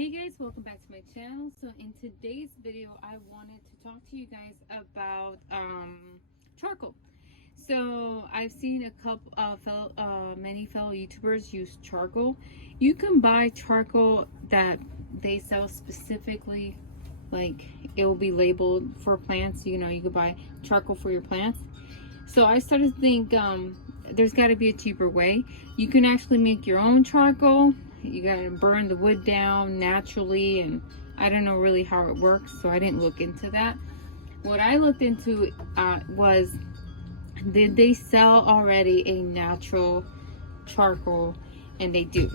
Hey guys, welcome back to my channel. So in today's video I wanted to talk to you guys about charcoal. So I've seen a couple many fellow YouTubers use charcoal. You can buy charcoal that they sell specifically, like it will be labeled for plants. You know, you could buy charcoal for your plants. So I started to think there's got to be a cheaper way. You can actually make your own charcoal. You gotta burn the wood down naturally, and I don't know really how it works, so I didn't look into that. What I looked into was, did they sell already a natural charcoal? And they do.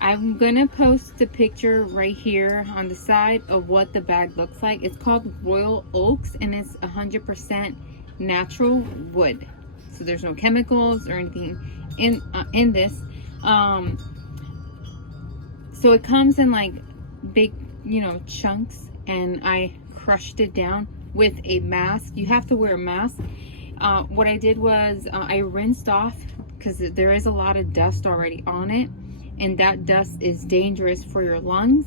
I'm gonna post a picture right here on the side of what the bag looks like. It's called Royal Oaks, and it's 100% natural wood, so there's no chemicals or anything in this. So it comes in like big, chunks, and I crushed it down with a mask. You have to wear a mask. What I did was I rinsed off, because there is a lot of dust already on it, and that dust is dangerous for your lungs.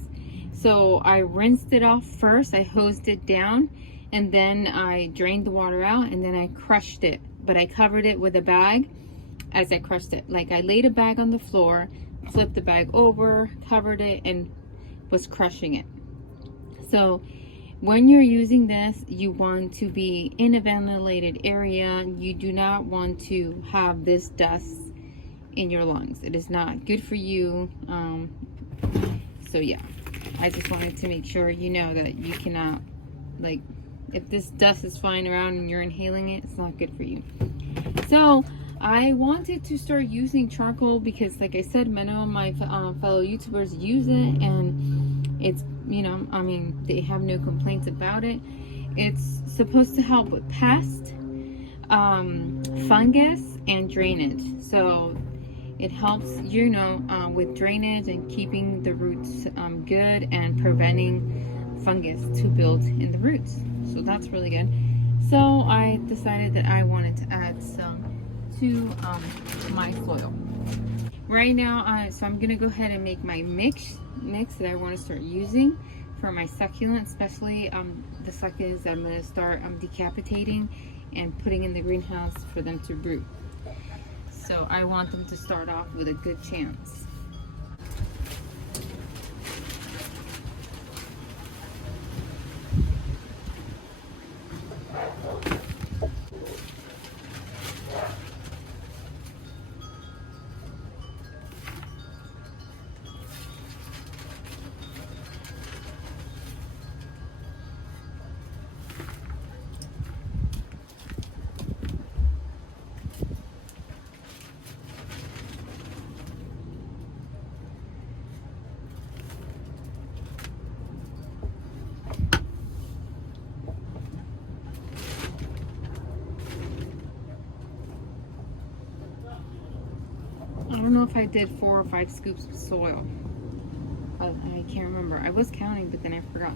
So I rinsed it off first. I hosed it down, and then I drained the water out, and then I crushed it. But I covered it with a bag as I crushed it. Like, I laid a bag on the floor, flipped the bag over, covered it, and was crushing it. So when you're using this, you want to be in a ventilated area. You do not want to have this dust in your lungs. It is not good for you. So yeah, I just wanted to make sure you know that you cannot, like, if this dust is flying around and you're inhaling it, it's not good for you. So I wanted to start using charcoal because, like I said, many of my fellow YouTubers use it, and it's, they have no complaints about it. It's supposed to help with pest, fungus, and drainage. So it helps, with drainage and keeping the roots good, and preventing fungus to build in the roots. So that's really good. So I decided that I wanted to add some to my soil right now. So I'm gonna go ahead and make my mix that I want to start using for my succulents, especially the succulents that I'm going to start decapitating and putting in the greenhouse for them to root. So I want them to start off with a good chance. I don't know if I did 4 or 5 scoops of soil. I can't remember. I was counting, but then I forgot.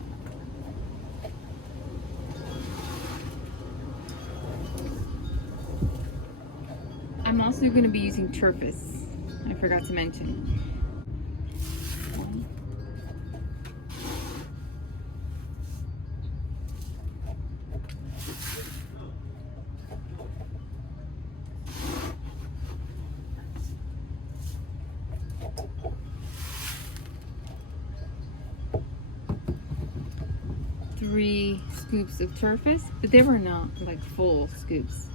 I'm also going to be using turfus. I forgot to mention. Three scoops of turfus, but they were not like full scoops,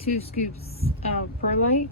2 scoops of perlite.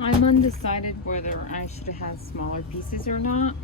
I'm undecided whether I should have smaller pieces or not.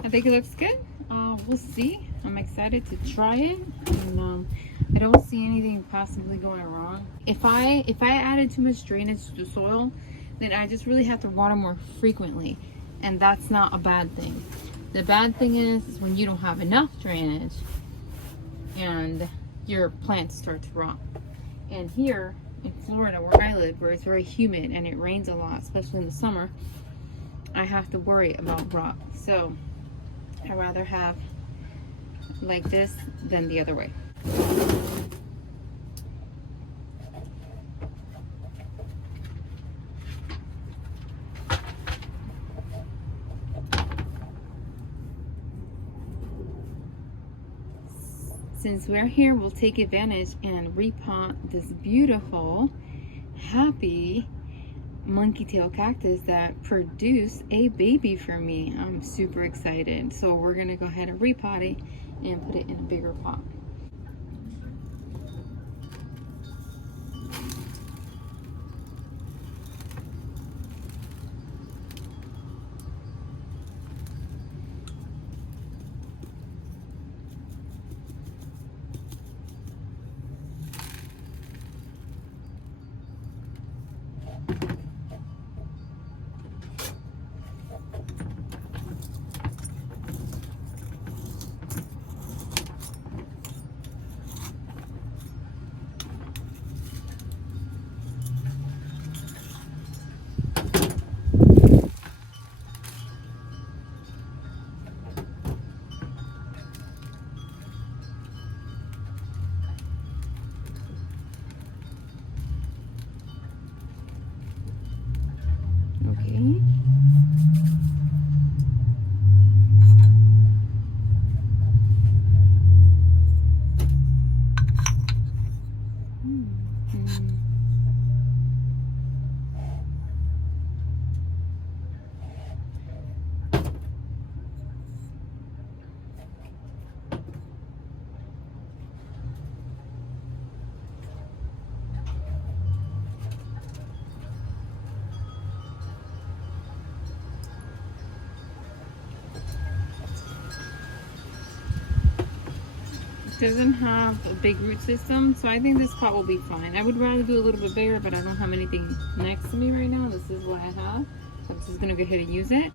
I think it looks good. We'll see. I'm excited to try it, and I don't see anything possibly going wrong. If I added too much drainage to the soil, then I just really have to water more frequently, and that's not a bad thing. The bad thing is when you don't have enough drainage and your plants start to rot. And here in Florida, where I live, where it's very humid and it rains a lot, especially in the summer, I have to worry about rot. So I'd rather have like this than the other way. Since we're here, we'll take advantage and repot this beautiful, happy monkey tail cactus that produced a baby for me. I'm super excited. So we're gonna go ahead and repot it and put it in a bigger pot. Okay. Doesn't have a big root system, so I think this pot will be fine. I would rather do a little bit bigger, but I don't have anything next to me right now. This is what I have, so I'm just gonna go ahead and use it.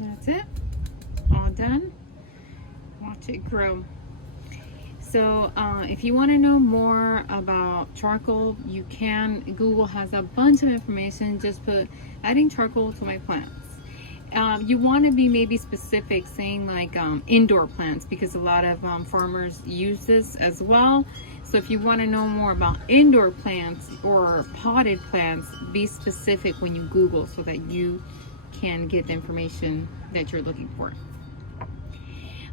That's it, all done. Watch it grow. So if you want to know more about charcoal, you can. Google has a bunch of information. Just put adding charcoal to my plants. You want to be maybe specific, saying like indoor plants, because a lot of farmers use this as well. So if you want to know more about indoor plants or potted plants, be specific when you Google so that you can get the information that you're looking for.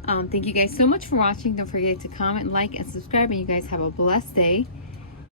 Thank you guys so much for watching. Don't forget to comment, like, and subscribe, and you guys have a blessed day.